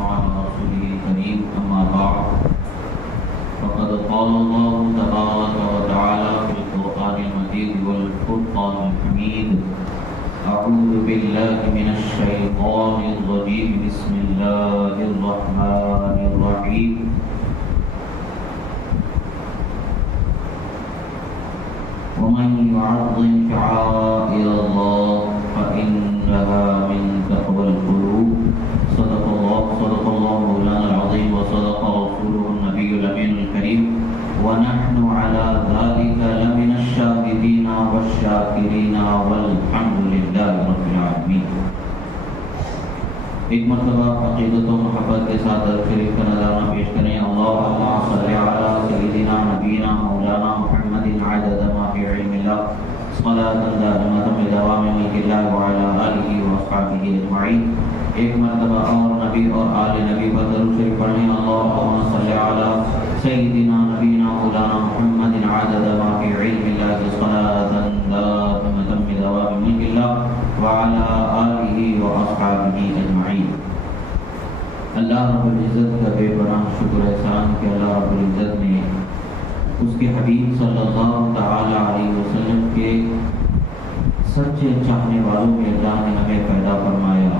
على رسوله الكريم أما بعد فقد قال الله تبارك وتعالى في القرآن المجيد والفرقان الحميد أعوذ بالله من الشيطان الرجيم بسم الله الرحمن الرحيم ومن يعظم شعائر الله فإنها من تقوى القلوب صدق الله مولانا العظيم وصدق رسوله النبي الأمين الكريم ونحن على ذلك لمن الشاهدين والشاكرين والحمد لله رب العالمين. ایک مرتبہ عقیدت و محبت کے ساتھ درود شریف کا نذرانہ پیش کریں. اللہم صلی علی سیدنا نبینا مولانا محمد عدد ما فی علم اللہ صلاۃ دائمۃ بدوام ملک اللہ وعلی آلہ واصحابہ اجمعین. ایک مرتبہ اور نبی اور آل نبی پر درود شریف پڑھیں. اللہم صلی علی سیدنا نبینا مولانا محمد عدد ما فی علم اللہ صلاۃ دائمۃ بدوام ملک اللہ وعلی آلہ واصحابہ اجمعین. اللہ رب العزت کا بے پناہ شکر احسان کہ اللہ رب العزت نے اس کے حبیب صلی اللہ تعالی علیہ وسلم کے سچے چاہنے والوں میں اللہ نے ہمیں پیدا فرمایا.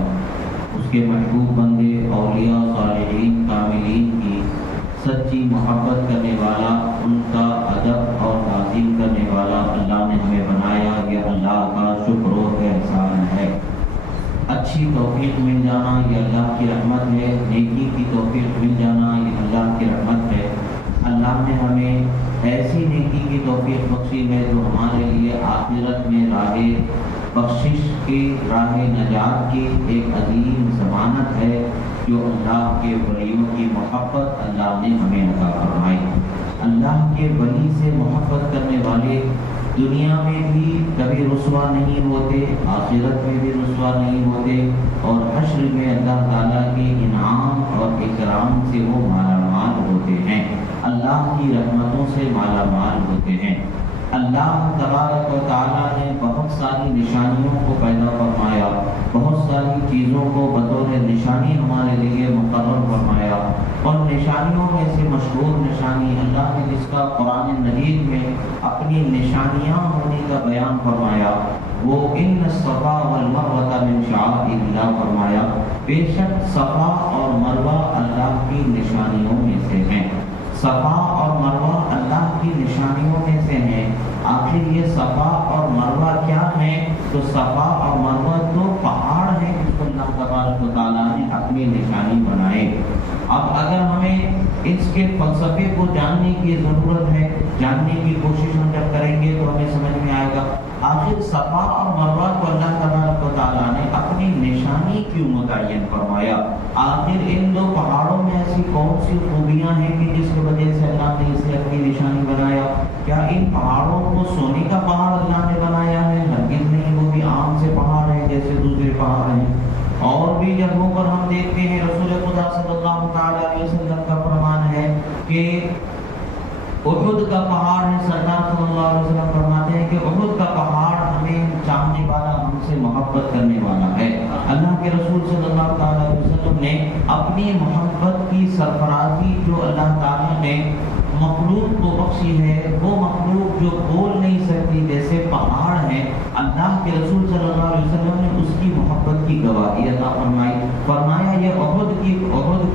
اس کے محبوب بندے اولیاء صالحین کاملین کی سچی محبت کرنے والا, ان کا ادب اور تعظیم کرنے والا اللہ نے ہمیں بنایا. یہ اللہ کا شکر و احسان ہے. اچھی توفیق مل جانا یہ اللہ کی رحمت ہے. نیکی کی توفیق مل جانا یہ اللہ کی رحمت ہے. اللہ نے ہمیں ایسی نیکی کی توفیق بخشی ہے جو ہمارے لیے آخرت میں راہ بخشش کی, راہ نجات کی ایک عظیم ضمانت ہے, جو اللہ کے ولیوں کی محبت اللہ نے ہمیں عطا فرمائی. اللہ کے ولی سے محبت کرنے والے دنیا میں بھی کبھی رسوا نہیں ہوتے, آخرت میں بھی رسوا نہیں ہوتے, اور حشر میں اللہ تعالیٰ کے انعام اور اکرام سے وہ مالا مال ہوتے ہیں, اللہ کی رحمتوں سے مالا مال ہوتے ہیں. اللہ تبارک و تعالیٰ نے بہت ساری نشانیوں کو پیدا فرمایا, بہت ساری چیزوں کو بطور نشانی ہمارے لیے مقرر فرمایا. اور نشانیوں میں سے مشہور نشانی اللہ نے جس کا قرآن مجید میں اپنی نشانیاں ہونے کا بیان فرمایا وہ ان الصفا والمروہ من شعائر اللہ فرمایا. بے شک صفا اور مروہ اللہ کی نشانیوں میں سے ہیں. صفا اور مروہ اللہ کی نشانیوں میں سے ہیں. آخر یہ صفا اور مروہ کیا ہیں؟ تو صفا اور مروہ تو پہاڑ ہیں جس کو اللہ تبارک و تعالیٰ نے اپنی نشانی بنائے. اب اگر ہمیں اس کے فلسفے کو جاننے کی ضرورت ہے, جاننے کی کوشش ہم جب کریں گے تو ہمیں سمجھ میں آئے گا آخر صفا اور مروہ کو اللہ تبارک و تعالیٰ نے اپنی نشانی کیوں متعین فرمایا. آخر ان دو پہاڑوں میں ایسی کون سی خوبیاں ہیں کہ جس کی وجہ سے اللہ نے اسے اپنی نشانی بنایا؟ کیا ان پہاڑوں کو سونے کا پہاڑ اللہ نے بنایا ہے؟ ہرگز نہیں, وہ بھی عام سے پہاڑ ہیں جیسے دوسرے پہاڑ ہیں. اور بھی جگہوں پر ہم دیکھتے ہیں رسول خدا صلی اللہ تعالی علیہ وسلم کا فرمان ہے کہ احد کا پہاڑ ہے. سرکار صلی اللہ علیہ وسلم فرماتے ہیں کہ احد کا پہاڑ ہمیں چاہنے والا, ہم سے محبت کرنے والا ہے. اللہ کے رسول صلی اللہ تعالی علیہ وسلم نے اپنی محبت کی سرفرازی جو اللہ تعالیٰ نے مخلوق کو بخشی ہے, وہ مخلوق جو بول نہیں سکتی جیسے پہاڑ ہیں, اللہ کے رسول صلی اللہ علیہ وسلم نے اس کی محبت کی گواہی عطا فرمائی. فرمایا یہ احد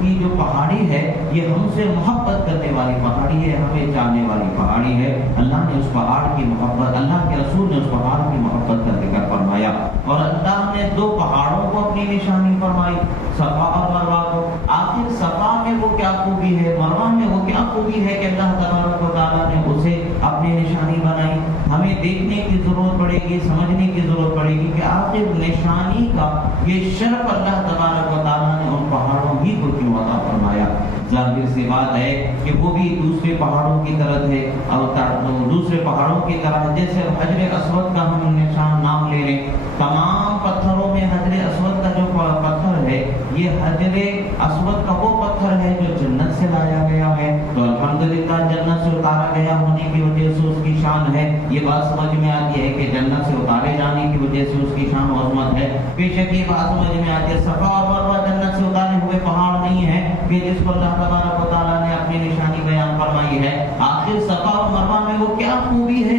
کی جو پہاڑی ہے یہ ہم سے محبت کرنے والی پہاڑی ہے, ہمیں چاہنے والی پہاڑی ہے. اللہ نے اس پہاڑ کی محبت, اللہ کے رسول نے اس پہاڑ کی محبت کا ذکر فرمایا. اور اللہ نے دو پہاڑوں کو اپنی نشانی فرمائی, صفا اور مروہ کو. آخر صفا میں وہ کیا خوبی ہے, مروہ میں وہ کیا خوبی ہے کہ اللہ تبارک و تعالیٰ نے اسے اپنی نشانی بنائی؟ ہمیں دیکھنے کی ضرورت پڑے گی, سمجھنے کی ضرورت پڑے گی کہ آخر نشانی کا یہ شرف اللہ تبارک و تعالیٰ نے ان پہاڑوں ہی کو کیوں عطا فرمایا. ظاہر سی بات ہے کہ وہ بھی دوسرے پہاڑوں کی طرح ہے, اور دوسرے پہاڑوں کی طرح جیسے حجر اسود کا ہم نشان نام لے لیں, تمام پتھروں میں حجر اسود کا جو پتھر ہے یہ حجر اسود کا وہ پتھر ہے جو جنت سے لایا گیا ہے. تو الحمدللہ جنت سے اتارا گیا ہونے کی وجہ سے اس کی شان ہے. یہ بات سمجھ میں آتی ہے کہ جنت سے اتارے جانے کی وجہ سے اس کی شان و عظمت ہے. بے شک یہ بات سمجھ میں آتی ہے صفا اور مروہ جنت سے اتارے ہوئے پہاڑ نہیں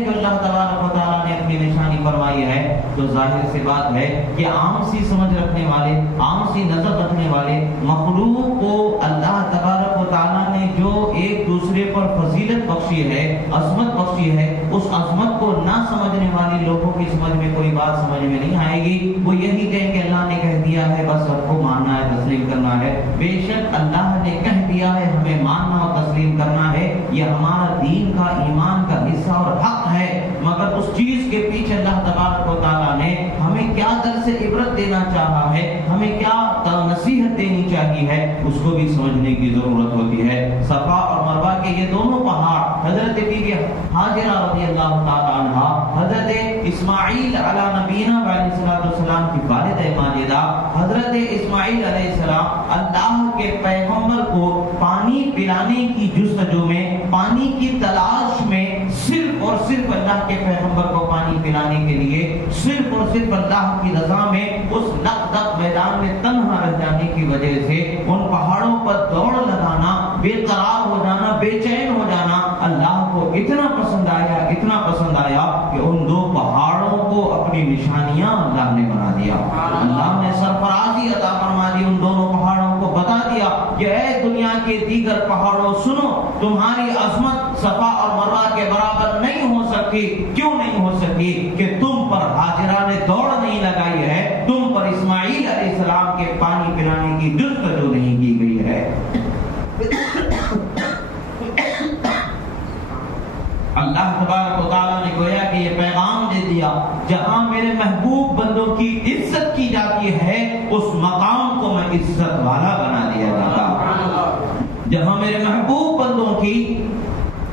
جو اللہ تبارک و تعالیٰ نے اپنی نشانی فرمائی ہے تو ظاہر سی بات ہے کہ عام سی سمجھ رکھنے والے، عام سی نظر رکھنے والے مخلوق کو اللہ تبارک و تعالیٰ نے جو ایک دوسرے پر فضیلت بخشی ہے، عظمت بخشی ہے، اس عظمت کو نہ سمجھنے والے لوگوں کی سمجھ میں کوئی بات سمجھ میں نہیں آئے گی۔ وہ یہی کہیں کہ اللہ نے کہہ دیا ہے بس سب کو ماننا ہے، تسلیم کرنا ہے۔ بے شک اللہ نے کہہ دیا ہے، ہمیں ماننا اور تسلیم کرنا ہے، یہ ہمارا دین کا، ایمان کا حصہ اور حق ہے، مگر اس چیز کے پیچھے اللہ تبارک و تعالیٰ نے ہمیں کیا درس عبرت دینا چاہا ہے، ہمیں کیا نصیحت دینی چاہیے ہے، اس کو بھی سمجھنے کی ضرورت ہوتی ہے۔ صفا اور مروہ کے یہ دونوں پہاڑ، حضرت بی بی ہاجرہ رضی اللہ تعالی عنہ، حضرت اسماعیل علی نبینا علیہ السلام کی والدہ ماجدہ، حضرت اسماعیل علیہ السلام اللہ کے پیغمبر کو پانی پلانے کی جستجو میں، پانی کی تلاش میں، صرف اور صرف اللہ کے پیغمبر کو پانی پلانے کے لیے، صرف اور صرف اللہ کی رضا میں اس لقدق میدان میں تنہا رہ جانے کی وجہ سے ان پہاڑوں پر دوڑ لگانا، بے قرار ہو جانا، بے چین ہو جانا اللہ کو اتنا پسند آیا، اتنا پسند آیا کہ ان دو پہاڑوں کو اپنی نشانیاں اللہ نے بنا دیا۔ اللہ نے سرفرازی عطا فرما دی، ان دونوں پہاڑوں کو بتا دیا کہ اے دنیا کے دیگر پہاڑوں سنو، تمہاری عظمت صفا اور مروہ کے برابر نہیں ہو سکتی۔ کیوں نہیں ہو سکتی؟ کہ تم پر ہاجرہ نے دوڑ نہیں لگائی ہے، تم پر اسماعیل علیہ السلام کے پانی پلانے کی جستجو نہیں کی گئی ہے۔ اللہ تبارک و تعالیٰ نے گویا کہ یہ پیغام دے دیا، جہاں میرے محبوب بندوں کی عزت کی جاتی ہے اس مقام کو میں عزت والا بنا دیا جاتا۔ جہاں میرے محبوب بندوں کی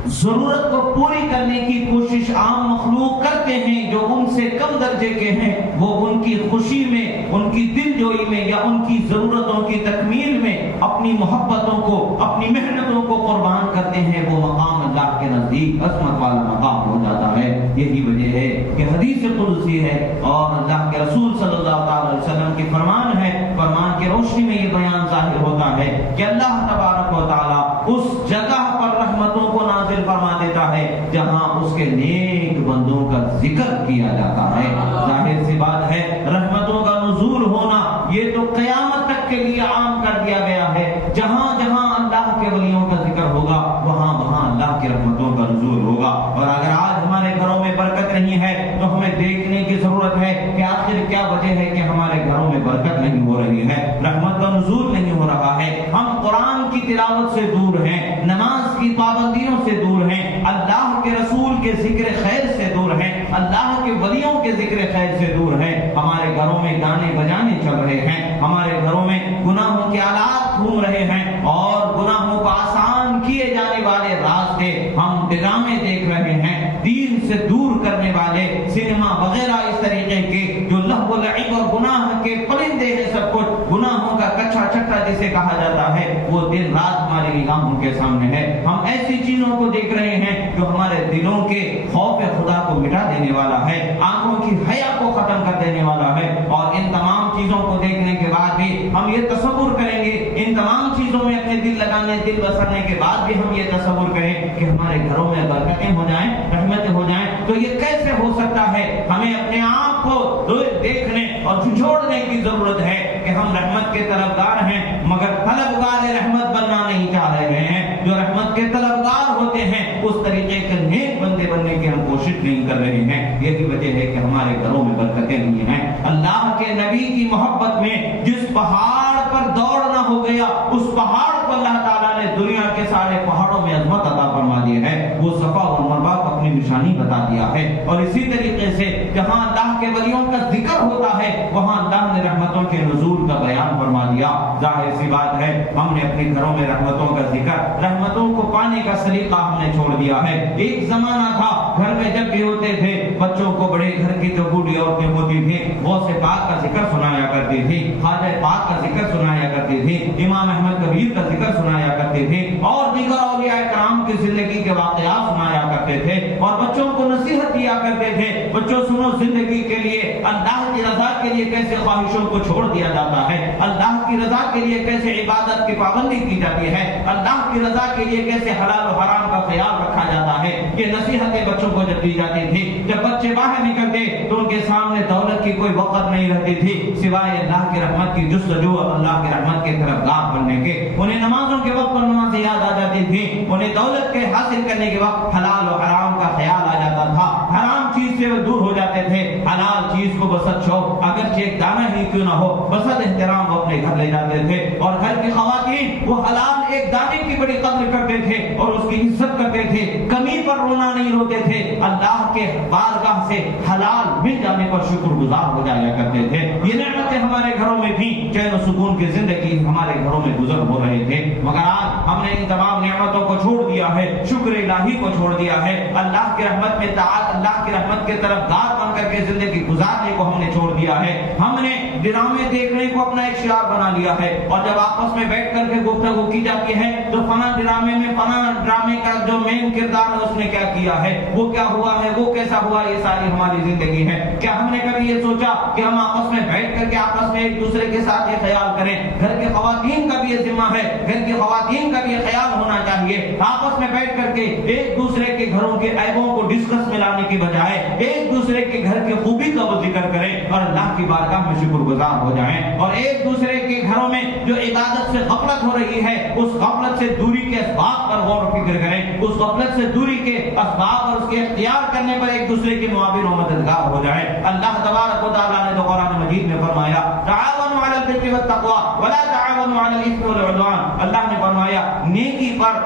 ضرورت کو پوری کرنے کی کوشش عام مخلوق کرتے ہیں جو ان سے کم درجے کے ہیں، وہ ان کی خوشی میں، ان کی دل جوئی میں یا ان کی ضرورتوں کی تکمیل میں اپنی محبتوں کو، اپنی محنتوں کو قربان کرتے ہیں، وہ مقام اللہ کے نزدیک عظمت والا مقام ہو جاتا ہے۔ یہی وجہ ہے کہ حدیث قدسی ہے اور اللہ کے رسول صلی اللہ علیہ وسلم کی فرمان ہے، فرمان کی روشنی میں یہ بیان ظاہر ہوتا ہے کہ اللہ تبارک و تعالیٰ اس جگہ پر رحمتوں کو نازل فرما دیتا ہے جہاں اس کے نیک بندوں کا ذکر کیا جاتا ہے۔ ظاہر سی بات ہے رحمتوں کا نزول ہونا یہ تو قیامت تک کے لیے عام کر دیا گیا ہے، جہاں جہاں اللہ کے ولیوں کا ذکر ہوگا وہاں وہاں اللہ کی رحمتوں کا نزول ہوگا۔ اور اگر آج ہمارے گھروں میں برکت نہیں ہے تو ہمیں دیکھنے کی ضرورت ہے کہ آخر کیا وجہ ہے کہ ہمارے گھروں میں برکت نہیں ہو رہی ہے، رحمت کا نزول نہیں ہو رہا ہے۔ ہم قرآن کی تلاوت سے دور ہیں، نماز کی پابندیوں سے دور ہیں، اللہ کے رسول کے ذکر خیر سے دور ہیں، اللہ کے ولیوں کے ذکر خیر سے دور ہیں۔ ہمارے گھروں میں گانے بجانے چل رہے ہیں، ہمارے گھروں میں گناہوں کے آلات گھوم رہے ہیں اور گناہوں کو آسان کیے جانے والے راستے ہم ڈرامے دیکھ رہے ہیں، دین سے دور کرنے والے سینما وغیرہ اس طریقے کے جو لہو و لعب اور گناہ کے پرندے ہیں، سب کچھ گناہوں کا کچھا چٹا جسے کہا جاتا ہے، وہ دن رات ہماری نگاہوں کے سامنے ہے۔ ہم ایسی چیزوں کو دیکھ رہے ہیں جو ہمارے دلوں کے خوف خدا کو مٹا دینے والا ہے، آنکھوں کی حیا کو ختم کر دینے والا ہے۔ اور ان تمام چیزوں کو دیکھنے کے بعد بھی ہم یہ تصور کریں گے، ان تمام چیزوں میں اپنے دل لگانے، دل بسرنے کے بعد بھی ہم یہ تصور کریں کہ ہمارے گھروں میں برکتیں ہو جائیں، رحمتیں ہو جائیں، تو یہ کیسے ہو سکتا ہے؟ ہمیں اپنے آپ کو دیکھنے اور جھنجھوڑنے کی ضرورت ہے کہ ہم رحمت کے طلبگار ہیں مگر طلبگار رحمت بننا نہیں چاہ رہے ہیں۔ جو رحمت کے طلبگار ہوتے ہیں اس طریقے کے نیک بندے بننے کی ہم کوشش نہیں کر رہے ہیں۔ یہی وجہ ہے کہ ہمارے گھروں میں برکتیں نہیں ہیں۔ اللہ کے نبی کی محبت میں جس پہاڑ پر دوڑنا ہو گیا، اس پہاڑ کو اللہ تعالیٰ نے دنیا کے سارے پہاڑوں میں عظمت عطا فرما دی ہے، وہ صفا اور مروہ کو اپنی نشانی بتا دیا ہے۔ اور اسی طریقے سے جہاں اللہ کے ولیوں کا ذکر ہوتا ہے وہاں اللہ نے رحمتوں کے نزول کا بیان فرما دیا۔ ظاہر سی بات ہے ہم نے اپنے گھروں میں رحمتوں کا ذکر، رحمتوں کو پانے کا سلیقہ ہم نے چھوڑ دیا ہے۔ ایک زمانہ تھا گھر میں جب بھی ہوتے تھے بچوں کو بڑے گھر کی جو بوڑھی عورتیں ہوتی تھیں غوث پاک کا ذکر سنایا کرتی تھی، خواجہ پاک کا ذکر سنایا کرتی تھی، امام احمد کبیر کا ذکر سنایا کرتی تھی اور دیگر اولیاء کرام کی زندگی کے واقعات سنایا کرتے تھے اور بچوں کو نصیحت دیا کرتے تھے، بچوں سنو زندگی کے لیے اللہ کی رضا کے لیے کیسے خواہشوں کو چھوڑ دیا جاتا ہے، اللہ کی رضا کے لیے کیسے عبادت کی پابندی کی جاتی ہے، اللہ کی رضا کے لیے کیسے حلال و حرام کا خیال رکھا جاتا ہے۔ یہ نصیحتیں بچوں کو جب دی جاتی تھی، جب بچے باہر نکلتے تو ان کے سامنے دولت کی کوئی وقت نہیں رہتی تھی سوائے اللہ کی رحمت کی جستجو اور اللہ کی رحمت کے طرفدار بننے کے۔ انہیں نمازوں کے وقت پر نمازیں یاد آ جاتی تھی، انہیں دولت کے حاصل کرنے کے وقت حلال و حرام کا خیال آ جاتا تھا، حرام چیز سے وہ دور ہو جاتے تھے، حلال چیز کو بسد شوق اگرچہ ایک دانہ ہی کیوں نہ ہو بسد احترام وہ اپنے گھر لے جاتے تھے، اور گھر کی خواتین وہ حلال ایک دانے کی بڑی قدر کرتے تھے اور اس کی عزت کرتے تھے، کمی پر رونا نہیں روتے تھے، اللہ کے بارگاہ سے حلال مل جانے پر شکر گزار ہو جایا کرتے تھے۔ یہ نعمتیں ہمارے گھروں میں تھیں، چین و سکون کی زندگی ہمارے گھروں میں گزر ہو رہے تھے، مگر آج ہم نے ان تمام نعمتوں کو چھوڑ دیا ہے، شکر الہی کو چھوڑ دیا ہے، اللہ کی رحمت میں طاعت، اللہ کی رحمت کے طرفدار بن کر کے زندگی گزارنے کو ہم نے چھوڑ دیا ہے۔ ہم نے ڈرامے دیکھنے کو اپنا ایک شعار بنا لیا ہے، اور جب آپس میں بیٹھ کر کے گفتگو کی جاتی ہے تو فلاں ڈرامے میں فلاں ڈرامے کا جو مین کردار ہے اس نے کیا کیا ہے، وہ کیا ہوا ہے، وہ کیسا ہوا، یہ ساری ہماری زندگی ہے۔ کیا ہم نے کبھی یہ سوچا کہ ہم آپس میں بیٹھ کر کے آپس میں ایک دوسرے کے ساتھ یہ خیال کریں، گھر کی خواتین کا بھی یہ ذمہ ہے، گھر کی خواتین کا بھی یہ خیال ہونا چاہیے، آپس میں بیٹھ کر کے ایک دوسرے کے گھروں کے عیبوں کو ڈسکس میں لانے کی بجائے ایک دوسرے کے گھر کی خوبی کا وہ ذکر کریں اور اللہ کی بارگاہ میں شکر گزار ہو جائیں، اور ایک دوسرے کے گھروں میں جو عبادت سے غفلت ہو رہی ہے اس غفلت سے دوری کے اسباب پر غور و فکر کریں، اس غفلت سے دوری کے اسباب اور اس کے اختیار کرنے پر ایک دوسرے کے معاون و مددگار ہو جائیں۔ اللہ تبارک و تعالیٰ نے تو قرآن مجید میں فرمایا تعاونوا علی البر والتقوی ولا تعاونوا علی الاثم والعدوان، اللہ نے فرمایا نیکی پر،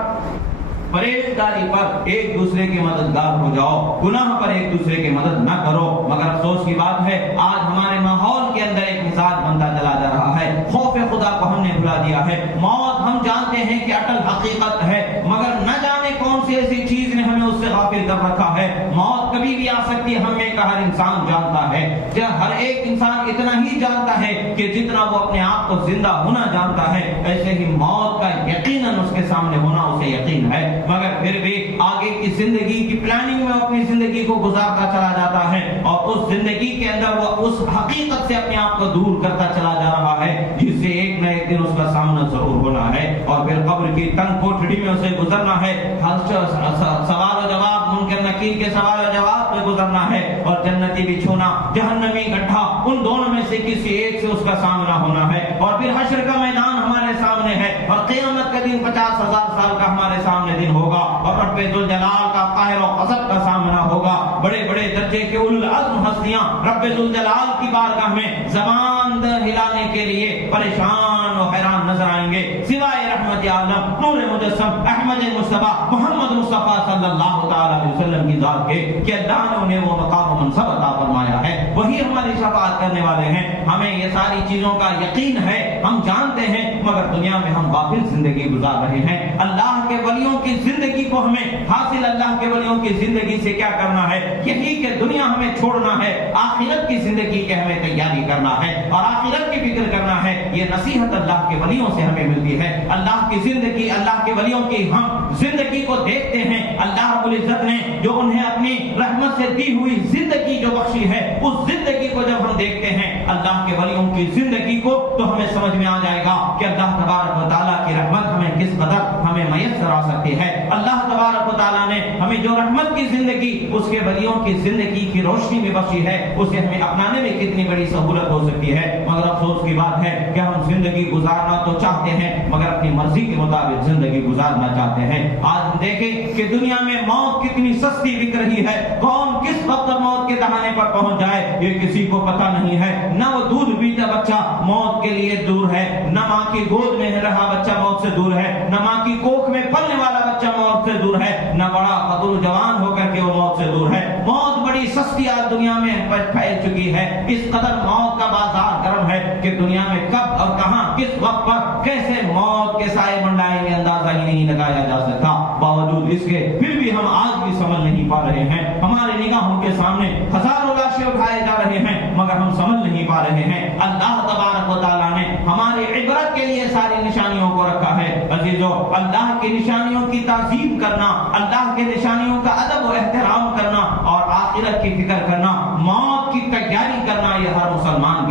پرہیزگاری پر ایک دوسرے کے مددگار ہو جاؤ، گناہ پر ایک دوسرے کی مدد نہ کرو۔ مگر افسوس کی بات ہے آج ہمارے ماحول کے اندر ایک مزاج بنتا چلا جا رہا ہے، خوف خدا کو ہم نے بھلا دیا ہے، موت ہم جانتے ہیں کہ اٹل حقیقت ہے، مگر نہ جانے کون سی ایسی چیز نے ہمیں اس سے غافل کر رکھا ہے۔ موت کبھی بھی آ سکتی ہے، ہم میں کا ہر انسان جانتا ہے، جب ہر ایک انسان اتنا ہی جانتا ہے کہ جتنا وہ اپنے آپ کو زندہ ہونا جانتا ہے، ایسے ہی موت کا یقیناً اس کے سامنے ہونا اسے یقین ہے، مگر پھر بھی آگے کی زندگی کی پلاننگ میں اپنی زندگی کو گزارتا چلا جاتا ہے، اور اس زندگی کے اندر وہ اس حقیقت سے اپنے آپ کو دور کرتا چلا جا رہا ہے جس سے ایک نہ ایک دن اس کا سامنا ضرور ہونا ہے، اور پھر قبر کی تنگ کوٹڑی میں اسے گزرنا ہے، سوال و جواب، منکر نکیر کے سوال و جواب میں گزرنا ہے، اور جنتی بچھونا، جہنمی گڈھا، ان دونوں میں سے کسی ایک سے اس کا سامنا ہونا ہے، اور پھر حشر کا میدان ہمارے سامنے ہے، اور قیامت کا دن 50,000 سال کا ہمارے سامنے دن ہوگا، اور رب ذوالجلال کا قہر و غضب کا سامنا ہوگا، بڑے بڑے درجے کے اولو العزم ہستیاں رب ذوالجلال کی بارگاہ میں زبان ہلانے کے لیے پریشان و حیران نظر آئیں گے، سوائے رحمت عالم نور مجسم احمد مصطفیٰ محمد مصطفیٰ صلی اللہ تعالی علیہ وسلم کی ذات کے، کہ اللہ نے انہیں وہ مقام و منصب عطا فرمایا ہے، وہی ہماری شفاعت کرنے والے ہیں۔ ہمیں یہ ساری چیزوں کا یقین ہے، ہم جانتے ہیں، مگر دنیا میں ہم غافل زندگی گزار رہے ہیں۔ اللہ کے ولیوں کی زندگی کو ہمیں حاصل، اللہ کے ولیوں کی زندگی سے کیا کرنا ہے، یہی کہ دنیا ہمیں چھوڑنا ہے، آخرت کی زندگی کے ہمیں تیاری کرنا ہے اور آخرت کی فکر کرنا ہے۔ یہ نصیحت اللہ کے ولیوں سے ہمیں ملتی ہے۔ اللہ کی زندگی، اللہ کے ولیوں کی ہم زندگی کو دیکھتے ہیں، اللہ رب العزت نے جو انہیں اپنی رحمت سے دی ہوئی زندگی جو بخشی ہے، اس زندگی کو جب ہم دیکھتے ہیں اللہ کے ولیوں کی زندگی کو، تو ہمیں سمجھ میں آ جائے گا کہ اللہ تبارک و تعالیٰ کی رحمت ہمیں کس قدر ہمیں میسر آ سکتی ہے۔ اللہ تبارک و تعالیٰ نے ہمیں جو رحمت کی زندگی اس کے ولیوں کی زندگی کی روشنی میں بخشی ہے، اسے ہمیں اپنانے میں کتنی بڑی سہولت ہو سکتی ہے، مگر افسوس کی بات ہے کہ ہم زندگی گزارنا تو چاہتے ہیں مگر اپنی مرضی کے مطابق زندگی گزارنا چاہتے ہیں۔ آج ہم دیکھیں کہ دنیا میں موت کتنی سستی بک رہی ہے، کون کس وقت موت کے دہانے پر پہنچ جائے یہ کسی کو پتہ نہیں ہے۔ نہ وہ دودھ پیتا بچہ موت کے لیے دور ہے، نہ ماں کی گود میں رہا بچہ موت سے دور ہے، نہ ماں کی کوکھ میں پلنے والا بچہ موت سے دور ہے، نہ بڑا قدر جوان ہو کر کے وہ موت سے دور ہے۔ موت بڑی سستی آج دنیا میں پھیل چکی ہے، اس قدر موت کا بازار گرم ہے کہ دنیا میں کب اور کہاں کس وقت پر کیسے موت کے سائے منڈائیں گے اندازہ ہی نہیں لگایا جا سکتا۔ باوجود اس کے پھر بھی ہم آج بھی سمجھ نہیں پا رہے ہیں، ہمارے نگاہوں کے سامنے ہزاروں لاشیں اٹھائے جا رہے ہیں مگر ہم سمجھ نہیں پا رہے ہیں۔ اللہ تبارک و تعالیٰ نے ہماری عبرت کے لیے ساری نشانیوں کو رکھا ہے۔ عزیزو، اللہ کی نشانیوں کی تعظیم کرنا، اللہ کے نشانیوں کا ادب و احترام کرنا اور آخرت کی فکر کرنا، موت کی تیاری کرنا،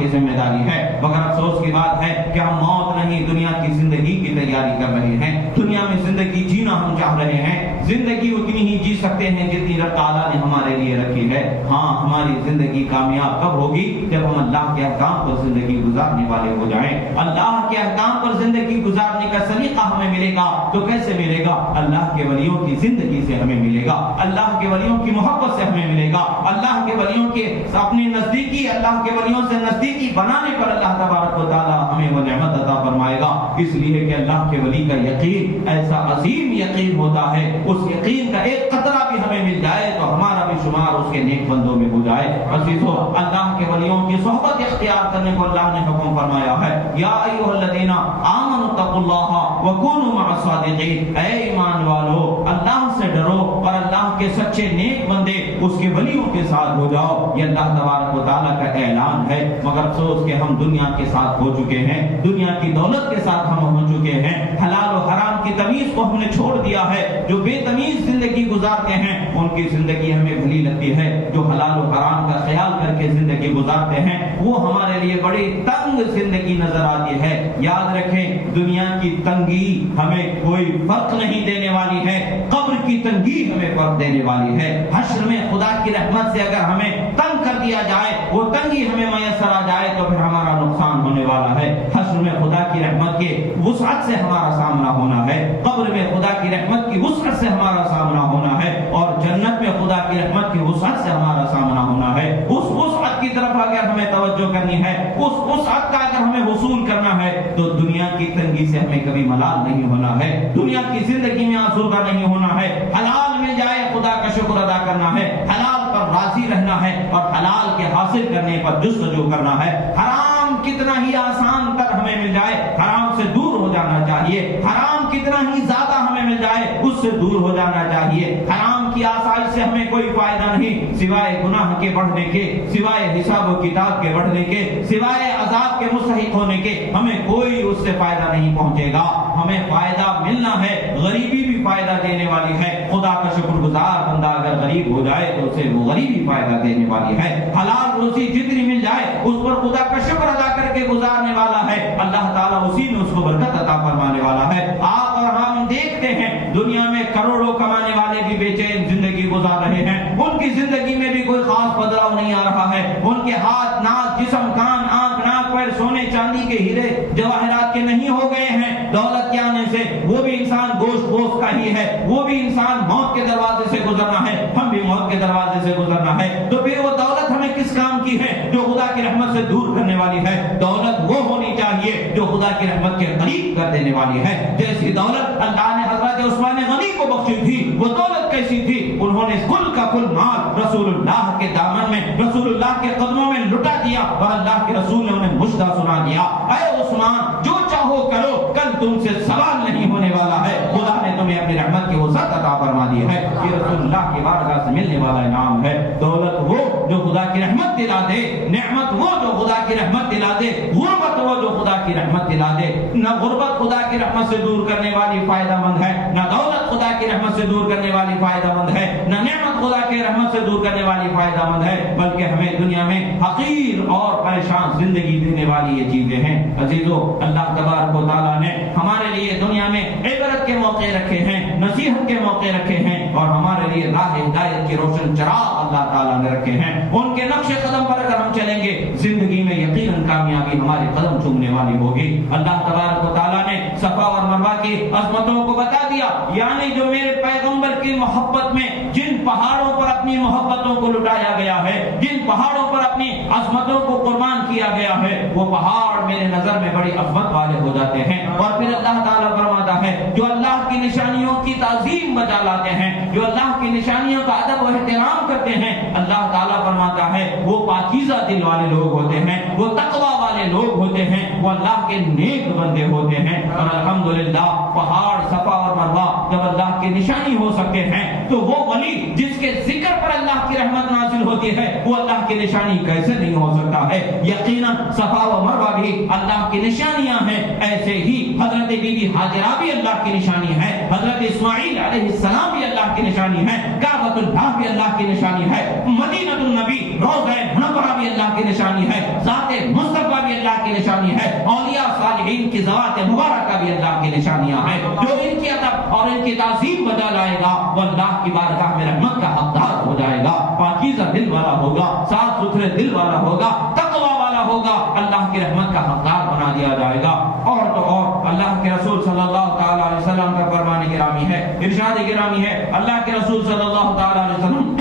کی ذمہ داری ہے، مگر افسوس کی بات ہے کہ ہم موت نہیں دنیا کی زندگی کی تیاری کر رہے ہیں، دنیا میں زندگی جینا ہم چاہ رہے ہیں، زندگی اتنی ہی جی سکتے ہیں جتنی رب تعالیٰ نے ہمارے لیے رکھی ہے۔ ہاں ہماری زندگی کامیاب کب ہوگی؟ جب ہم اللہ کے احکام پر زندگی گزارنے والے ہو جائیں۔ اللہ کے احکام پر زندگی گزارنے کا سلیقہ ہمیں ملے گا تو کیسے ملے گا؟ اللہ کے ولیوں کی زندگی سے ہمیں ملے گا، اللہ کے ولیوں کی محبت سے ہمیں ملے گا، اللہ کے ولیوں کے اپنے نزدیکی، اللہ کے ولیوں سے نزدیکی بنانے پر اللہ تبارک و تعالیٰ ہمیں وہ نعمت عطا فرمائے گا۔ اس لیے کہ اللہ کے ولی کا یقین ایسا عظیم یقین ہوتا ہے، اس یقین کا ایک قطرہ بھی ہمیں مل جائے تو ہمارا بھی شمار اس کے نیک بندوں میں ہو جائے۔ عزیزو، اللہ کے ولیوں کی صحبت اختیار کرنے کو اللہ نے حکم فرمایا ہے، یا ایھا الذین آمنوا اتقوا اللہ وکونوا مع الصادقین، اے ایمان والو اللہ سے ڈرو اور اللہ کے سچے نیک بندے اس کے ولیوں کے ساتھ ہو جاؤ۔ یہ اللہ تبارک و تعالیٰ کا اعلان ہے، مگر افسوس کہ ہم دنیا کے ساتھ ہو چکے ہیں، دنیا کی دولت کے ساتھ ہم ہو چکے ہیں، حلال و حرام کی تمیز کو ہم نے چھوڑ دیا ہے۔ جو بے تمیز زندگی گزارتے ہیں ان کی زندگی ہمیں بھلی لگتی ہے، جو حلال و حرام کا خیال کر کے زندگی گزارتے ہیں وہ ہمارے لیے بڑی تنگ زندگی نظر آتی ہے۔ یاد رکھیں، دنیا کی تنگی ہمیں کوئی فرق نہیں دینے والی ہے، قبر کی تنگی ہمیں فرق دینے والی ہے۔ حشر میں خدا کی رحمت سے اگر ہمیں تنگ کر دیا جائے، وہ تنگی ہمیں میسر آ جائے تو پھر ہمارا نقصان ہونے والا ہے۔ حشر میں خدا کی رحمت کے وسعت سے ہمارا سامنا ہونا ہے، قبر میں خدا کی رحمت کی وسعت سے ہمارا سامنا ہونا ہے، اور جنت میں خدا کی رحمت کی وسعت سے ہمارا سامنا ہونا ہے۔ اس وسعت کی طرف اگر ہمیں توجہ کرنی ہے، اس وسعت کا اگر ہمیں حصول کرنا ہے تو دنیا کی تنگی سے ہمیں کبھی ملال نہیں ہونا ہے، دنیا کی زندگی میں آسودہ نہیں ہونا ہے۔ حلال مل جائے خدا کا شکر ادا کرنا ہے، حلال پر راضی رہنا ہے اور حلال کے حاصل کرنے پر جستجو کرنا ہے۔ حرام کتنا ہی آسان تر ہمیں مل جائے حرام سے دور ہو جانا چاہیے، حرام کتنا ہی زیادہ ہمیں مل جائے اس سے دور ہو جانا چاہیے۔ حرام کی آسائش سے ہمیں کوئی فائدہ نہیں سوائے گناہ کے بڑھنے کے، سوائے حساب و کتاب کے بڑھنے کے، سوائے عذاب کے مستحق ہونے کے، ہمیں کوئی اس سے فائدہ نہیں پہنچے گا۔ ہمیں فائدہ ملنا ہے، غریبی بھی فائدہ دینے والی ہے۔ خدا کا شکر گزار بندہ اگر غریب ہو جائے تو اسے وہ غریبی فائدہ دینے والی ہے۔ حلال روزی جتنی مل جائے اس پر خدا کا شکر ادا کر کے گزارنے والا ہے، اللہ تعالیٰ اسی میں اس کو برکت عطا فرمانے والا ہے۔ آپ اور ہم دیکھتے ہیں دنیا میں کروڑوں کمانے والے بھی بے چین زندگی گزار رہے ہیں، ان کی زندگی میں بھی کوئی خاص بدلاؤ نہیں آ رہا ہے، ان کے ہاتھ، ناک، جسم، کان، آنکھ، ناک، پیر سونے چاندی کے ہیرے جواہرات کے نہیں ہو گئے ہیں۔ دولت کے آنے سے وہ بھی انسان گوشت کا ہی ہے، وہ بھی انسان موت کے دروازے سے گزرنا ہے، ہم بھی موت کے دروازے سے گزرنا ہے۔ تو پھر وہ دولت ہمیں کس کام کی ہے؟ جو خدا کی رحمت سے دور کرنے والی ہے۔ دولت وہ ہونی چاہیے جو خدا کی رحمت کے قریب کر دینے والی ہے۔ جیسی دولت اللہ نے حضرت عثمان غنی کو بخشی تھی، وہ دولت کیسی تھی؟ انہوں نے کل کا کل مال رسول اللہ کے دامن میں، رسول اللہ کے قدموں میں لٹا دیا اور اللہ کے رسول نے انہیں مشدہ سنا دیا، اے عثمان جو چاہو کرو، کل تم سے سوال نہیں ہونے والا ہے، خدا نے تمہیں اپنی رحمت کی وسعت عطا فرما دی ہے۔ یہ رسول اللہ کی بارگاہ سے ملنے والا انعام ہے۔ دولت وہ جو خدا کی رحمت دلا دے، نعمت وہ جو خدا کی رحمت دلا دے، غربت وہ جو خدا کی رحمت دلا دے۔ نہ غربت خدا کی رحمت سے دور کرنے والی فائدہ مند ہے، نہ دولت خدا کی رحمت سے دور کرنے والی فائدہ مند ہے، نہ نعمت خدا کی رحمت سے دور کرنے والی فائدہ مند ہے، بلکہ ہمیں دنیا میں حقیر اور پریشان زندگی دینے والی یہ چیزیں ہیں۔ عزیزو، اللہ تبارک و تعالیٰ نے ہمارے لیے دنیا میں عبرت کے موقع رکھے ہیں، نصیحت کے موقع رکھے ہیں، اور ہمارے لیے راہ ہدایت کی روشن چراغ اللہ تعالیٰ نے رکھے ہیں۔ ان کے نقش قدم پر اگر ہم چلیں گے زندگی میں یقیناً کامیابی ہمارے قدم چومنے والی ہوگی۔ اللہ تبارک و تعالیٰ نے صفا اور مروہ کی عظمتوں کو بتا دیا، یعنی جو میرے پیغمبر کی محبت میں جن پہاڑوں پر اپنی محبتوں کو لٹایا گیا ہے، جن پہاڑوں پر اپنی عظمتوں کو قربان کیا گیا ہے، وہ پہاڑ میرے نظر میں بڑی عظمت والے ہو جاتے ہیں۔ اور پھر اللہ تعالیٰ فرماتا ہے جو اللہ کی نشانیوں کی تعظیم بجا لاتے ہیں، جو اللہ کی نشانیوں کا ادب و احترام کرتے ہیں، اللہ تعالیٰ فرماتا ہے وہ پاکیزہ دل والے لوگ ہوتے ہیں، وہ تقوی والے لوگ ہوتے ہیں، وہ اللہ کے نیک بندے ہوتے ہیں۔ اور الحمدللہ پہاڑ صفا اور مروہ جب اللہ کی کے نشانی ہو سکتے ہیں، تو وہ ولی جس کے ذکر پر اللہ کی رحمت نازل ہوتی ہے وہ اللہ کی نشانی کیسے نہیں ہو سکتا ہے؟ یقیناً صفا و مروہ بھی اللہ کی نشانیاں ہیں، ایسے ہی حضرت بی بی ہاجرہ بھی اللہ کی نشانی ہے، حضرت اسماعیل علیہ السلام بھی اللہ کی نشانی ہے، کعبۃ اللہ بھی اللہ کی نشانی ہے، مدینہ النبی روضہ منورہ بھی اللہ کی نشانی ہے، ذات مصطفیٰ بھی اللہ کی نشانی ہے، اولیاء صالحین کی ذوات مبارکہ بھی اللہ کی نشانیاں ہیں۔ جو ان کی ادب اور ان کی تعظیم بجا لائے گا وہ اللہ کی بارگاہ میں رحمت کا حقدار ہو جائے گا، پاکیزہ دل والا ہوگا، صاف ستھرے دل والا ہوگا، تقوی والا ہوگا، اللہ کی رحمت کا حقدار بنا دیا جائے گا۔ اور تو اور اللہ کے رسول صلی اللہ تعالی علیہ وسلم کا فرمان گرامی ہے، ارشاد گرامی ہے، اللہ کے رسول صلی اللہ تعالی علیہ وسلم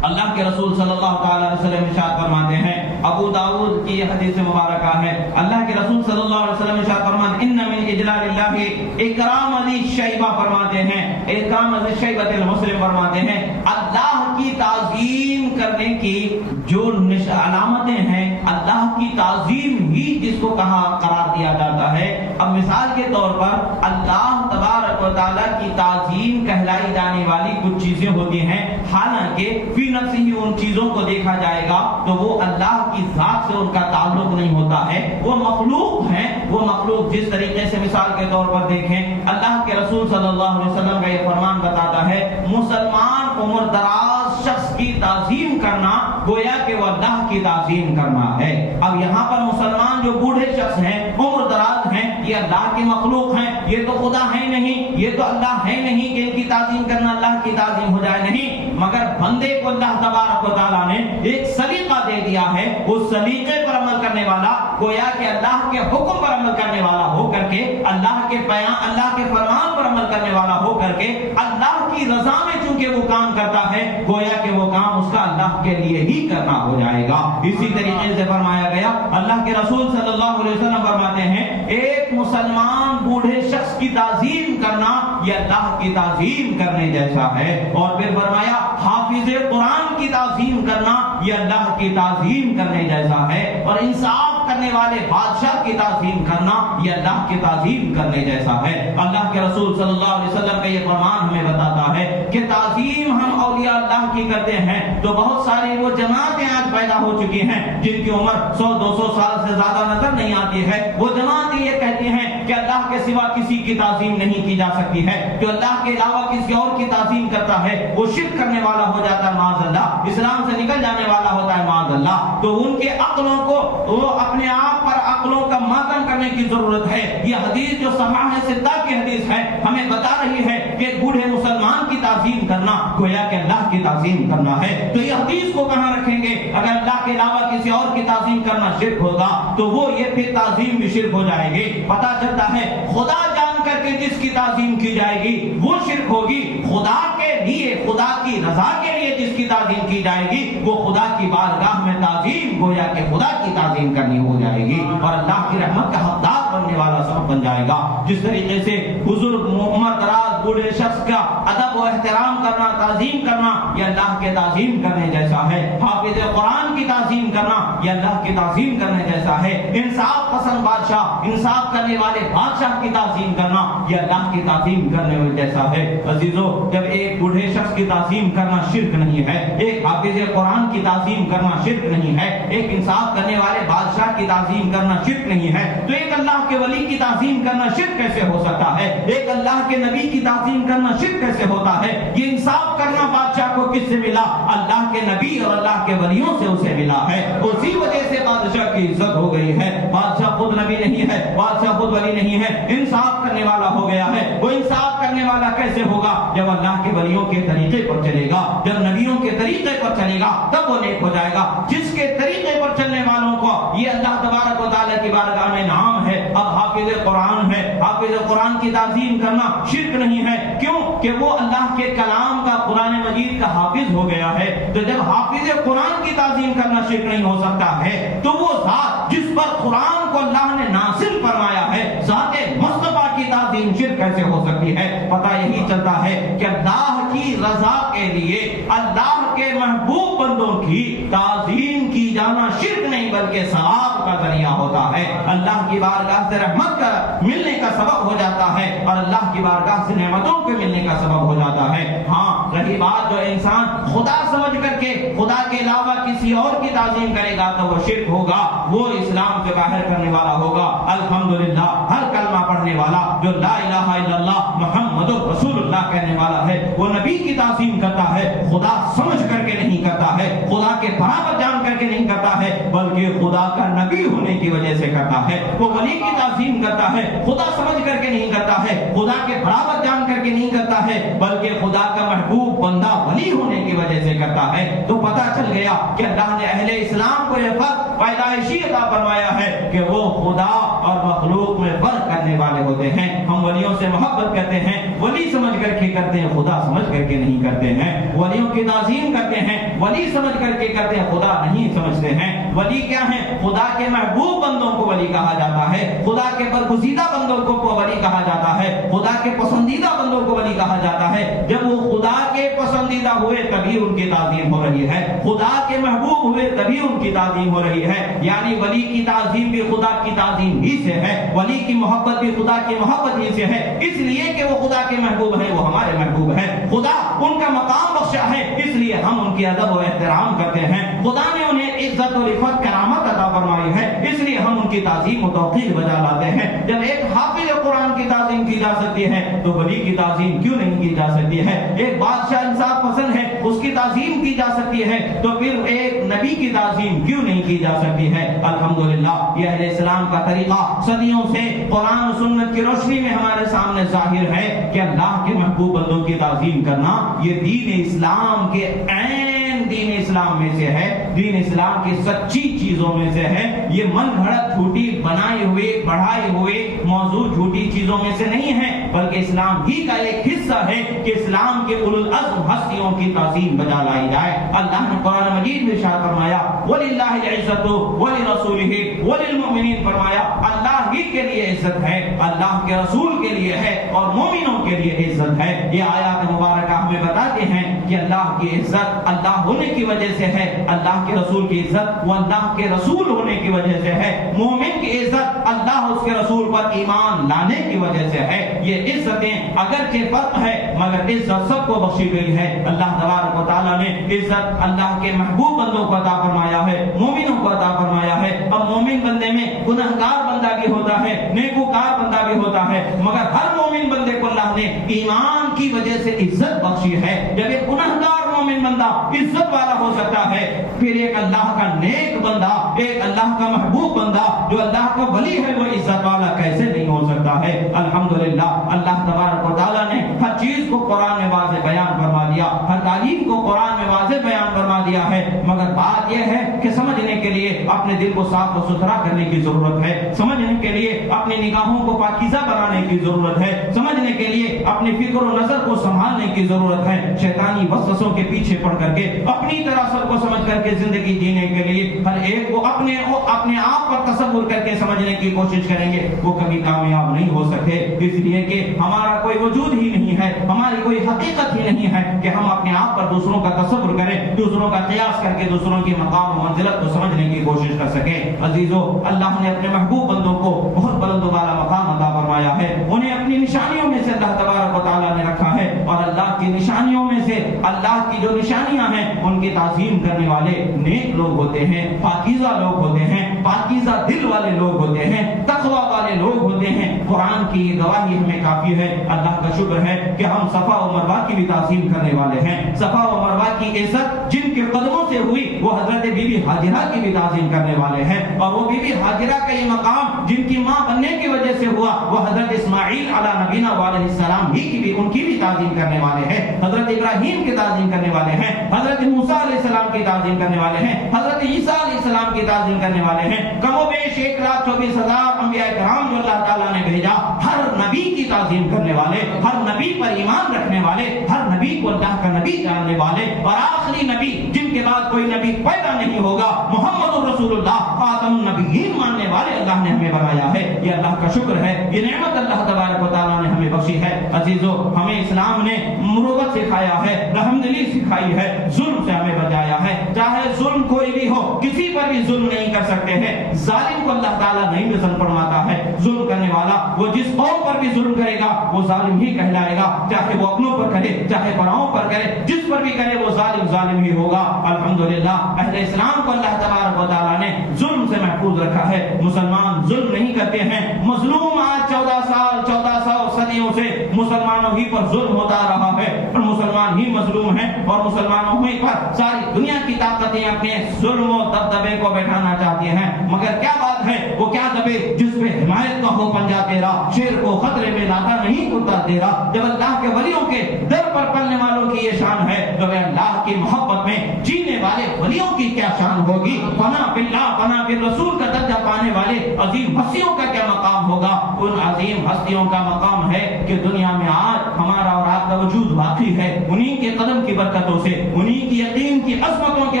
اللہ کے رسول صلی اللہ تعالی علیہ وسلم ارشاد فرماتے ہیں، ابو داؤد کی یہ حدیث مبارکہ ہے، اللہ کے رسول صلی اللہ علیہ وسلم ارشاد فرماتے ہیں، ان من اجلال اللہ اکرام ذی الشیبہ، فرماتے ہیں اکرام ذی الشیبہ المسلم، فرماتے ہیں اللہ کی تعظیم کرنے کی جو علامتیں ہیں، اللہ کی تعظیم ہی جس کو کہا قرار دیا جاتا ہے۔ اب مثال کے طور پر اللہ تبارک و تعالیٰ کی تعظیم کہلائی جانے والی کچھ چیزیں ہوتی ہیں، حالانکہ فی نفس ہی ان چیزوں کو دیکھا جائے گا تو وہ اللہ کی ذات سے ان کا تعلق نہیں ہوتا ہے، وہ مخلوق ہیں۔ وہ مخلوق جس طریقے سے مثال کے طور پر دیکھیں، اللہ کے رسول صلی اللہ علیہ وسلم کا یہ فرمان بتاتا ہے، مسلمان عمر دراز شخص کی تعظیم کرنا گویا کہ وہ اللہ کی تعظیم کرنا ہے۔ اب یہاں پر مسلمان جو بوڑھے شخص ہیں، عمر دراز ہیں، یہ اللہ کے مخلوق ہیں، یہ تو خدا ہے نہیں، یہ تو اللہ ہے نہیں کہ ان کی تعظیم کرنا اللہ کی تعظیم ہو جائے، نہیں، مگر بندے کو اللہ تبارک و تعالیٰ نے ایک سلیقہ دے دیا ہے، اس سلیقے پر عمل کرنے والا گویا کہ اللہ کے حکم پر عمل کرنے والا ہو کر کے، اللہ کے بیان، اللہ کے فرمان پر عمل کرنے والا ہو کر کے اللہ کی رضا میں چونکہ وہ کام کرتا ہے، گویا کہ وہ کام اس کا اللہ کے لیے ہی کرنا ہو جائے گا۔ اسی طریقے سے فرمایا گیا، اللہ کے رسول صلی اللہ علیہ وسلم فرماتے ہیں، ایک مسلمان بوڑھے شخص کی تعظیم کرنا یہ اللہ کی تعظیم کرنے جیسا ہے۔ اور پھر فرمایا حافظ قرآن کی تعظیم کرنا یہ اللہ کی تعظیم کرنے جیسا ہے، اور انصاف کرنے والے بادشاہ کی تعظیم کرنا یہ اللہ کی تعظیم کرنے جیسا ہے۔ اللہ کے رسول صلی اللہ علیہ وسلم کا یہ فرمان ہمیں بتاتا ہے کہ تعظیم ہم اولیاء اللہ کی کرتے ہیں تو بہت ساری وہ جماعتیں آج پیدا ہو چکی ہیں جن کی عمر 100-200 سال سے زیادہ نظر نہیں آتی ہے۔ وہ جماعتیں یہ کہتی ہیں کہ اللہ کے سوا کسی کی تعظیم نہیں کی جا سکتی ہے، جو اللہ کے علاوہ کسی اور کی تعظیم کرتا ہے وہ شرک کرنے والا ہو جاتا ہے، معاذ اللہ، اسلام سے نکل جانے والا ہوتا ہے، معاذ اللہ۔ تو ان کے عقلوں کو وہ اپنے آپ پر عقلوں کا ماتم کرنے کی ضرورت ہے۔ یہ حدیث جو صحاح ستہ کی حدیث ہے ہمیں بتا رہی ہے کہ بوڑھے مسلمان کی تعظیم کرنا گویا کہ اللہ کی تعظیم کرنا ہے۔ تو یہ حدیث کو کہاں رکھیں گے؟ اگر اللہ کے علاوہ کسی اور کی تعظیم کرنا شرک ہوگا تو وہ یہ پھر تعظیم بھی شرک ہو جائے گی۔ پتہ چلتا ہے خدا جان کر کے جس کی تعظیم کی جائے گی وہ شرک ہوگی، خدا کے لیے، خدا کی رضا کے لیے جس کی تعظیم کی جائے گی وہ خدا کی بارگاہ میں تعظیم گویا کہ خدا کی تعظیم کرنی ہو جائے گی اور اللہ کی رحمت کا حقدار بننے والا سبب بن جائے گا۔ جس طریقے سے بزرگ عمر دراز بوڑھے شخص کا ادب و احترام کرنا، تعظیم کرنا یہ اللہ کے تعظیم کرنے جیسا ہے، حافظ قرآن کی تعظیم کرنا یہ اللہ کی تعظیم کرنے جیسا ہے، انصاف پسند بادشاہ، انصاف کرنے والے بادشاہ کی تعظیم کرنا یہ اللہ کی تعظیم کرنے جیسا ہے۔ عزیزو، جب ایک بوڑھے شخص کی تعظیم کرنا شرک نہیں ہے، ایک حافظ قرآن کی تعظیم کرنا شرک نہیں ہے، ایک انصاف کرنے والے بادشاہ کی تعظیم کرنا شرک نہیں ہے، تو ایک اللہ کے ولی کی تعظیم کرنا شرک کیسے ہو سکتا ہے؟ ایک اللہ کے نبی کی تعظیم کرنا شرک کیسے ہوتا ہے؟ یہ انصاف کرنا بادشاہ کو کس سے ملا؟ اللہ کے نبی اور اللہ کے ولیوں سے اسے ملا ہے، اسی وجہ سے بادشاہ کی عزت ہو گئی ہے۔ بادشاہ خود نبی نہیں ہے، بادشاہ خود ولی نہیں ہے، انصاف کرنے والا ہو گیا ہے۔ وہ انصاف کرنے والا کیسے ہوگا؟ جب اللہ کے ولیوں کے طریقے پر چلے گا، جب نبیوں کے طریقے پر چلے گا تب وہ نیک ہو جائے گا۔ جس کے طریقے پر چلنے والوں کو یہ اللہ تبارک و تعالیٰ کی بارگاہ میں نام ہے۔ اب حافظ قرآن ہے، حافظ قرآن کی تعظیم کرنا شرک نہیں ہے، کیوں کہ وہ اللہ کے کلام کا، قرآن مجید کا حافظ ہو گیا ہے۔ تو جب حافظ قرآن کی تعظیم کرنا شرک نہیں ہو سکتا ہے تو وہ ذات جس پر قرآن کو اللہ نے نازل فرمایا ہے، ذات مصطفیٰ کی تعظیم شرک کیسے ہو سکتی ہے؟ پتہ یہی چلتا ہے کہ اللہ کی رضا کے لیے اللہ کے محبوب بندوں کی تعظیم کی جانا شرک نہیں بلکہ ثواب کا ذریعہ ہوتا ہے، اللہ کی بارگاہ سے رحمت کا ملنے کا سبب ہو جاتا ہے اور اللہ کی بارگاہ سے نعمتوں کے ملنے کا سبب ہو جاتا ہے۔ ہاں رہی بات جو انسان خدا سمجھ کر کے خدا کے علاوہ کسی اور کی تعظیم کرے گا تو وہ شرک ہوگا، وہ اسلام سے باہر کرنے والا ہوگا۔ الحمدللہ ہر کلمہ پڑھنے والا جو لا الہ الا اللہ محمد رسول اللہ کہنے والا ہے وہ نبی کی تعظیم کرتا ہے، خدا سمجھ کر کے نہیں کرتا ہے، خدا کے برابر جان کر کے نہیں کرتا ہے، بلکہ خدا کا نبی ہونے کی وجہ سے کرتا ہے۔ وہ ولی کی تعظیم کرتا ہے، خدا سمجھ کر کے نہیں کرتا ہے، خدا کے برابر جان کر کے نہیں کرتا ہے، بلکہ خدا کا محبوب بندہ ولی ہونے کی وجہ سے کرتا ہے۔ تو پتہ چل گیا کہ اللہ نے اہل اسلام کو یہ فرق پیدائشی عطا فرمایا ہے کہ وہ خدا اور مخلوق میں فرق کرنے والے ہوتے ہیں۔ ہم ولیوں سے محبت کرتے ہیں، ولی سمجھ کر کے کرتے ہیں، خدا سمجھ کر کے نہیں کرتے ہیں۔ ولیوں کی تعظیم کرتے ہیں، ولی سمجھ کر کے کرتے ہیں، خدا نہیں سمجھتے ہیں۔ ولی کیا ہے؟ خدا کے محبوب بندوں کو ولی کہا جاتا ہے، خدا کے برگزیدہ بندوں کو ولی کہا جاتا ہے، خدا کے پسندیدہ بندوں کو ولی کہا جاتا ہے۔ جب وہ خدا کے پسندیدہ ہوئے تبھی ان کی تعظیم ہو رہی ہے، خدا کے محبوب ہوئے تبھی ان کی تعظیم ہو رہی ہے۔ یعنی ولی کی تعظیم بھی خدا کی تعظیم ہی سے ہے، ولی کی محبت بھی خدا کی محبت ہی سے ہے، اس لیے کہ وہ خدا کے محبوب ہیں، وہ ہمارے محبوب ہیں۔ خدا ان کا مقام بخشا ہے، اس لیے ہم ان کی ادب و احترام کرتے ہیں۔ خدا نے انہیں عزت و رفعت کرامت عطا فرمائی ہے، اس لیے ہم ان کی تعظیم و توقیر بجا لاتے ہیں۔ جب ایک حافظ قرآن کی تعظیم کی جا سکتی ہے تو ولی کی تعظیم کیوں نہیں کی جا سکتی ہے؟ ایک بادشاہ انصاف پسند ہے، اس کی تعظیم کی جا سکتی ہے، تو پھر ایک نبی کی تعظیم کیوں نہیں کی جا سکتی ہے؟ الحمدللہ یہ اہل اسلام کا طریقہ صدیوں سے قرآن و سنت کی روشنی میں ہمارے سامنے ظاہر ہے کہ اللہ کے محبوب بندوں کی تعظیم کرنا یہ دین اسلام کے عین دین اسلام میں سے ہے، دین اسلام کی سچی چیزوں میں سے ہے۔ یہ من گھڑت جھوٹی بنائی ہوئی بڑھائی ہوئی موضوع جھوٹی چیزوں میں سے نہیں ہے، بلکہ اسلام ہی کا ایک حصہ ہے کہ اسلام کے اولو العزم ہستیوں کی تعظیم بجا لائی جائے۔ اللہ نے قرآن مجید میں ارشاد فرمایا وَلِلَّهِ الْعِزَّةُ وَلِرَسُولِهِ وَلِلْمُؤْمِنِينَ، فرمایا اللہ ہی کے لیے عزت ہے، اللہ کے رسول کے لیے ہے اور مومنوں کے لیے عزت ہے۔ یہ آیات مبارکہ ہمیں بتاتے ہیں کہ اللہ کی عزت اللہ ہونے کی وجہ سے ہے، اللہ کے رسول کی عزت وہ اللہ کے رسول ہونے کی وجہ سے ہے، مومن کی عزت اللہ اس کے رسول پر ایمان لانے کی وجہ سے ہے۔ یہ عزتیں اگرچہ فرق ہے مگر عزت سب کو بخشی گئی ہے۔ اللہ تبارک و تعالیٰ نے عزت اللہ کے محبوب بندوں کو عطا فرمایا ہے، مومنوں کو عطا فرمایا ہے۔ اب مومن بندے میں گنہگار بندہ بھی ہوتا ہے، نیکوکار بندہ بھی ہوتا ہے، مگر ہر مومن بندے کو اللہ نے ایمان کی وجہ سے عزت بخشی ہے۔ جب ایک گنہگار مومن بندہ عزت والا ہو سکتا ہے، پھر ایک اللہ کا نیک بندہ، ایک اللہ کا محبوب بندہ جو اللہ کا ولی ہے وہ عزت والا کیسے نہیں ہو سکتا ہے؟ الحمدللہ اللہ تبارک و تعالیٰ نے ہر چیز کو قرآن میں واضح بیان فرما دیا، ہر تعلیم کو قرآن میں واضح بیان فرما دیا ہے، مگر بات یہ ہے کہ سمجھنے کے لیے اپنے دل کو صاف و ستھرا کرنے کی ضرورت ہے، سمجھنے کے لیے اپنی نگاہوں کو پاکیزہ بنانے کی ضرورت ہے، سمجھنے کے لیے اپنی فکر و نظر کو سنبھالنے کی ضرورت ہے۔ شیطانی وسوسوں کے پیچھے پڑ کر کے اپنی طرح سب کو سمجھ کر کے زندگی جینے کے لیے ہر ایک کو اپنے آپ پر تصور کر کے سمجھنے کی کوشش کریں گے، وہ کبھی کامیاب نہیں ہو سکتے، اس لیے کہ ہمارا کوئی وجود ہی نہیں ہے، ہماری کوئی حقیقت ہی نہیں ہے کہ ہم اپنے آپ پر دوسروں کا تصور کریں، دوسروں کا قیاس کر کے دوسروں کی مقام و منزلت کو سمجھنے کی کوشش کر سکیں۔ عزیزو اللہ نے اپنے محبوب بندوں کو بہت بلند و بالا مقام عطا فرمایا ہے، انہیں اپنی نشانیوں میں سے اللہ تبارک و تعالیٰ نے رکھا ہے، اور اللہ کی نشانیوں میں سے اللہ کی جو نشانیاں ہیں ان کی تعظیم کرنے والے نیک لوگ ہوتے ہیں، پاکیزہ لوگ ہوتے ہیں، پاکیزہ دل والے لوگ ہوتے ہیں، تقوی والے لوگ ہوتے ہیں۔ قرآن کی یہ گواہی ہمیں کافی ہے، اللہ کا شکر ہے کہ ہم صفا و مروہ کی بھی تعظیم کرنے والے ہیں۔ صفا و مروہ کی عزت جن کے قدموں سے ہوئی وہ حضرت بی بی ہاجرہ کی بھی تعظیم کرنے والے ہیں، اور وہ بی بی ہاجرہ کا یہ مقام جن کی ماں بننے کی وجہ سے ہوا وہ حضرت اسماعیل علیہ نبینا علیہ السلام ہی کی بھی ان کی بھی تعظیم کرنے والے ہیں، حضرت ابراہیم کی تعظیم کرنے والے ہیں، حضرت موسیٰ علیہ السلام کی تعظیم کرنے والے ہیں، حضرت عیسیٰ علیہ السلام کی تعظیم کرنے والے ہیں۔ کم و بیش 1,24,000 انبیاء کرام جو اللہ تعالیٰ نے بھیجا، ہر نبی کی تعظیم کرنے والے، ہر نبی پر ایمان رکھنے والے، ہر نبی نبی کو اللہ کا نبی جاننے والے اور آخری نبی جن کے بعد کوئی نبی پیدا نہیں ہوگا محمد رسول اللہ خاتم النبیین ماننے والے اللہ نے ہمیں بنایا ہے. یہ اللہ کا شکر ہے, یہ نعمت اللہ تبارک و تعالیٰ نے ہمیں بخشی ہے. عزیزو, ہمیں اسلام نے مروت سکھایا ہے, رحمدلی سکھائی ہے, ظلم سے ہمیں بچایا ہے. چاہے ظلم کوئی بھی ہو, کسی پر بھی ظلم نہیں کر سکتے ہیں. ظالم کو اللہ تعالیٰ نہیں پسند فرماتا ہے. ظلم کرنے والا وہ جس قوم پر بھی ظلم کرے گا وہ ظالم ہی کہلائے گا, چاہے وہ اپنوں پر کرے چاہے پراؤں پر کرے, جس پر بھی کرے وہ ظالم ظالم ہی ہوگا. الحمدللہ اہل اسلام کو اللہ تبارک و تعالیٰ نے ظلم سے محفوظ رکھا ہے. مسلمان ظلم نہیں کرتے ہیں. مظلوم آج 1400 صدیوں سے مسلمانوں ہی پر ظلم ہوتا رہا ہے, اور مسلمان ہی مظلوم ہیں, اور مسلمانوں ہی پر ساری دنیا کی طاقتیں اپنے ظلم و دبدبے کو بیٹھانا چاہتی ہیں. مگر کیا بات ہے, وہ کیا دبے جس پہ حمایت کا ہو پنجا تیرا, شیر کو خطرے میں لاتا نہیں کتا تیرا. جب اللہ کے ولیوں کے در پر پلنے والوں کی یہ شان ہے تو اللہ کی محبت میں جینے والے ولیوں کی کیا شان ہوگی. فنا باللہ فنا بالرسول کا درجہ پانے والے عظیم ہستیوں کا کیا مقام ہوگا. ان عظیم ہستیوں کا مقام ہے کہ دنیا میں آج ہمارا اور آپ کا وجود باقی ہے انہی کے قدم کی برکتوں سے, انہی کی یقین کی عظمتوں کے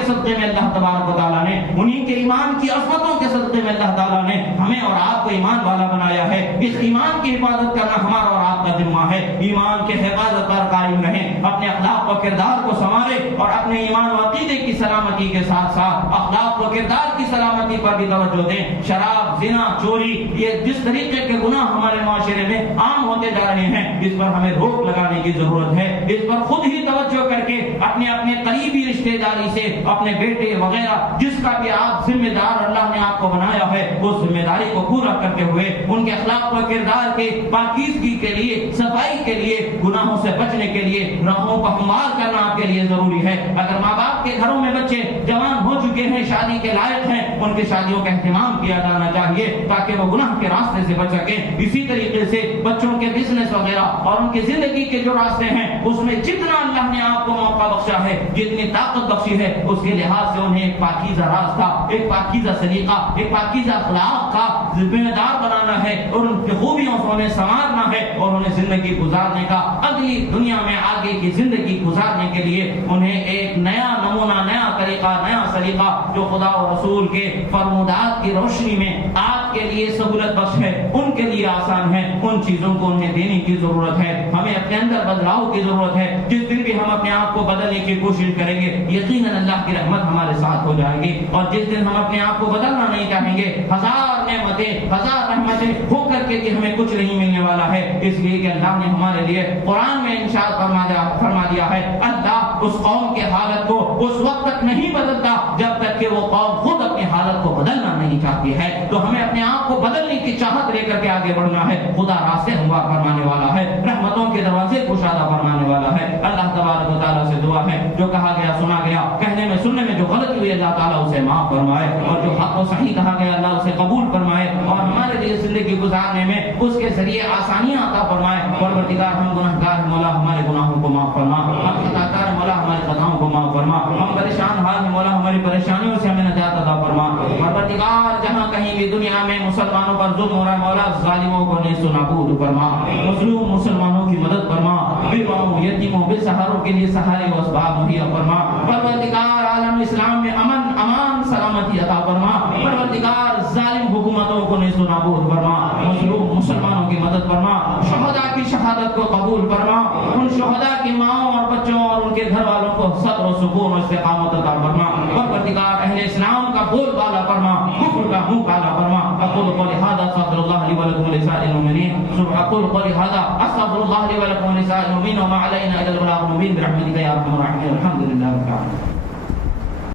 صدقے میں اللہ تبارک و تعالیٰ نے, انہی کے ایمان کی عظمتوں کے صدقے میں اللہ تعالیٰ نے ہمیں اور آپ کو ایمان والا بنایا ہے. اس ایمان کی حفاظت کرنا ہمارا اور آپ کا ذمہ ہے. ایمان کے حفاظت پر قائم رہیں, اپنے اخلاق و کردار کو سنواریں, اور اپنے ایمان و عقیدے کی سلامتی کے ساتھ ساتھ اخلاق و کردار کی سلامتی پر بھی توجہ دیں. شراب, زنا, چوری, یہ جس طریقے کے گناہ ہمارے معاشرے میں عام ہوتے جا رہے ہیں, اس پر ہمیں روک لگانے کی ضرورت ہے. اس پر خود ہی توجہ کر کے اپنے قریبی رشتہ داری سے اپنے بیٹے وغیرہ جس کا بھی آپ ذمہ دار اللہ نے آپ کو بنایا ہے, اس ذمہ داری کو پورا کرتے ہوئے ان کے اخلاق و کردار کے پاکیزگی کے لیے, صفائی کے لیے, گناہوں سے بچنے کے لیے راہوں کو ہموار کرنا آپ کے لیے ضروری ہے. اگر ماں باپ کے گھروں میں بچے جوان ہو چکے ہیں, شادی کے لائق ہیں, ان کی شادیوں کا اہتمام کیا جانا چاہیے تاکہ وہ گناہ کے راستے سے بچ سکیں. اسی طریقے سے بچوں کے بزنس وغیرہ اور ان کی زندگی کے جو راستے ہیں اس میں جتنا اللہ نے آپ کو موقع بخشا ہے, جتنی طاقت بخشی ہے, اس کے لحاظ سے انہیں ایک پاکیزہ راستہ, ایک پاکیزہ سلیقہ, ایک پاکیزہ اخلاق کا ذمہ دار بنانا ہے, اور ان کی خوبیوں سے انہیں سنوارنا ہے, اور انہیں زندگی گزارنے کا, اگلی دنیا میں آگے کی زندگی گزارنے کے لیے انہیں ایک نیا نمونہ, نیا طریقہ, نیا سلیقہ جو خدا و رسول کے فرمودات کی روشنی میں آپ کے لیے سہولت بخش ہے, ان کے لیے آسان ہے, ان چیزوں کو انہیں دینے کی ضرورت ہے. ہمیں اپنے اندر بدلاؤ کی ضرورت ہے. جس دن بھی ہم اپنے آپ کو بدلنے کی کوشش کریں گے یقیناً اللہ کی رحمت ہمارے ساتھ ہو جائے گی, اور جس دن ہم اپنے آپ کو بدلنا نہیں چاہیں گے, ہزار نعمتیں, ہزار رحمتیں ہو کر کے کہ ہمیں کچھ نہیں ملنے والا ہے. اس لیے کہ اللہ نے ہمارے لیے قرآن میں ارشاد فرما دیا ہے, اللہ اس قوم کے حالت کو اس وقت تک نہیں بدلتا جب تک کہ وہ قوم خود اپنی حالت کو بدلنا نہیں چاہتی ہے. تو ہمیں اپنے آپ کو بدلنے کی چاہت لے کر کے آگے بڑھنا ہے. خدا راستے ہموار فرمانے والا ہے, رحمتوں کے دروازے کشادہ فرمانے والا ہے. اللہ تبارک و تعالیٰ سے دعا ہے جو کہا گیا سنا گیا, کہنے میں سننے میں جو غلطی ہوئی اللہ تعالیٰ اسے معاف فرمائے, اور جو حق و صحیح کہا گیا اللہ اسے قبول فرمائے, اور ہمارے لیے زندگی گزارنے میں اس کے ذریعے آسانیاں عطا فرمائے. پروردگار ہم گناہگار مولا ہمارے گناہوں کو معاف فرما, ہم خطاکار مولا ہمارے خطاؤں کو معاف فرما, ہم پریشان حال مولا ہماری پریشانیوں سے ہمیں نجات عطا فرما. پروردگار جہاں کہیں بھی دنیا میں مسلمانوں پر ظلم ہو رہا ہے مولا ظالموں کو نیست و نابود فرما, مظلوم مسلمانوں کی مدد فرما, بیواؤں یتیموں بے سہاروں کے لیے سہارے و اسباب مہیا فرما. پروردگار عالم اسلام میں امن امان سلامتی عطا فرما. پروردگار ظالم حکومتوں کو نیست و نابود فرما, مظلوم مسلمانوں کی مدد فرما. شہداء کی شہادت کو قبول فرما, ان شہداء کی ماؤں اور بچوں اور ان کے گھر والوں کو صبر و سکون و استقامت عطا فرما. پروردگار اہل اسلام کا بول بالا فرما, کفر کا منہ کالا فرما. اقول قولی هذا استغفر الله لي ولكم ولسائر المؤمنين. اقول قولی هذا استغفر الله لي ولكم ولسائر المؤمنين وما علينا الا البلاغ المبين برحمتك يا ارحم الراحمين. الحمد لله رب العالمين.